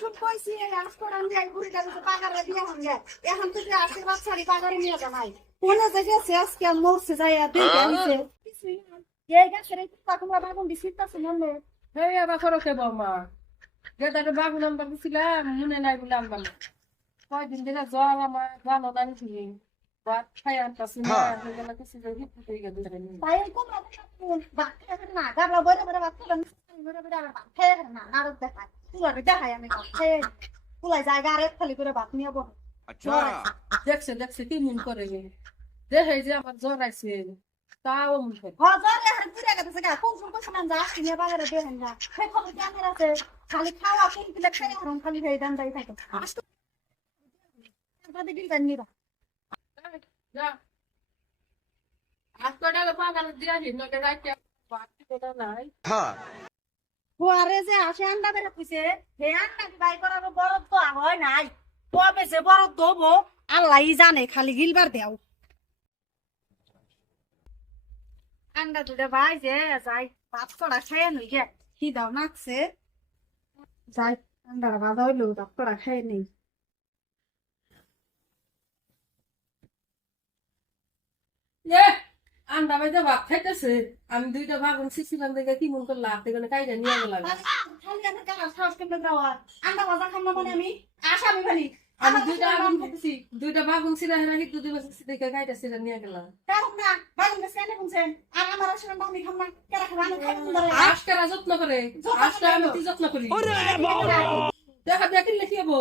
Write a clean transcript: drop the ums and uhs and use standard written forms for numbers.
শুন কইছি রাজকরান যাই বুড়িটা তো পাগারে দিয়া হঙ্গে এখন তো আশীর্বাদ ছাড়ি পাগারে নিয়ে জামাই কোনে জায়গা আজকে মরছে যাইয়া দেখে আইছে এই গাছের পাকুমা বাগুন দিছিতা শুনলে হেই আবার খরচে বৌমা গেদাকে বাগুন আনবার দিছিলাম মনে নাই বলে আনবার না কয়দিন ধরে জ্বর আমার জানো জানিছি ভাত খাই আনতাছি না সেগুলো কিছু হিট হয়ে গেছে তাই কোন বাচ্চা না গাবলা বড় বড় বাচ্চা বড় বড় বাচ্চা না নারদ দেখা তুই দেখাই আমি খাই কুলাই জায়গা আরে খালি করে ভাত নিয়ে বহ अच्छा দেখছে কি মন করে দেখে যে আমার জ্বর আইছে তাও মন করে হজরে হার পুরে গেছে গা কোন কোন কোন নাম যা কিনে বাজারে দেখেন না সেই খবর জানার আছে খালি খাওয়া কোন কিলে খেয়ে হারম খালি হয়ে দান দাই থাকে আষ্ট বাদে দিন জানি না যা আজকে ডালে পাগাল দিয়া হি নকে রাইতে ভাত খেতে নাই हाँ ওরে যে আসে আন্ডা বেরে কইছে হে আন্ডা বাই করার বড় তো হয় নাই কবে সে বড় দবো আল্লাহই জানে খালি গিলবার দেও আন্ডা দুটা ভাই যে যাই ভাত করা খেয়ে নই গে কি দাও নাকছে যাই আন্ডার বাধা হইলো ভাত করা খেয়ে নেই এ আন্ডা বাইতে ভাত খাইতেছে আমি দুইটা ভাগুন শিশিলাম দেখে কি মন করলা দেখে কাইটা নিয়ে গেলাম খালি আমার কারা সাহস কেমনে দেওয়া আন্ডা ভাজা খাম না মানে আমি আসামি খালি আমি দুইটা বাগুন ছিল হেরা হিট দুই বছর দেখে কাইটা ছিল নিয়ে গেলাম কারণ না বাগুন গাছে এনে কোনছেন আর আমার আসলে আমি খাম না কেরা খাবা আমি খাইতে পারে আজকে যত্ন করে আজকে আমি যত্ন করি দেখা দেখলে কি হবো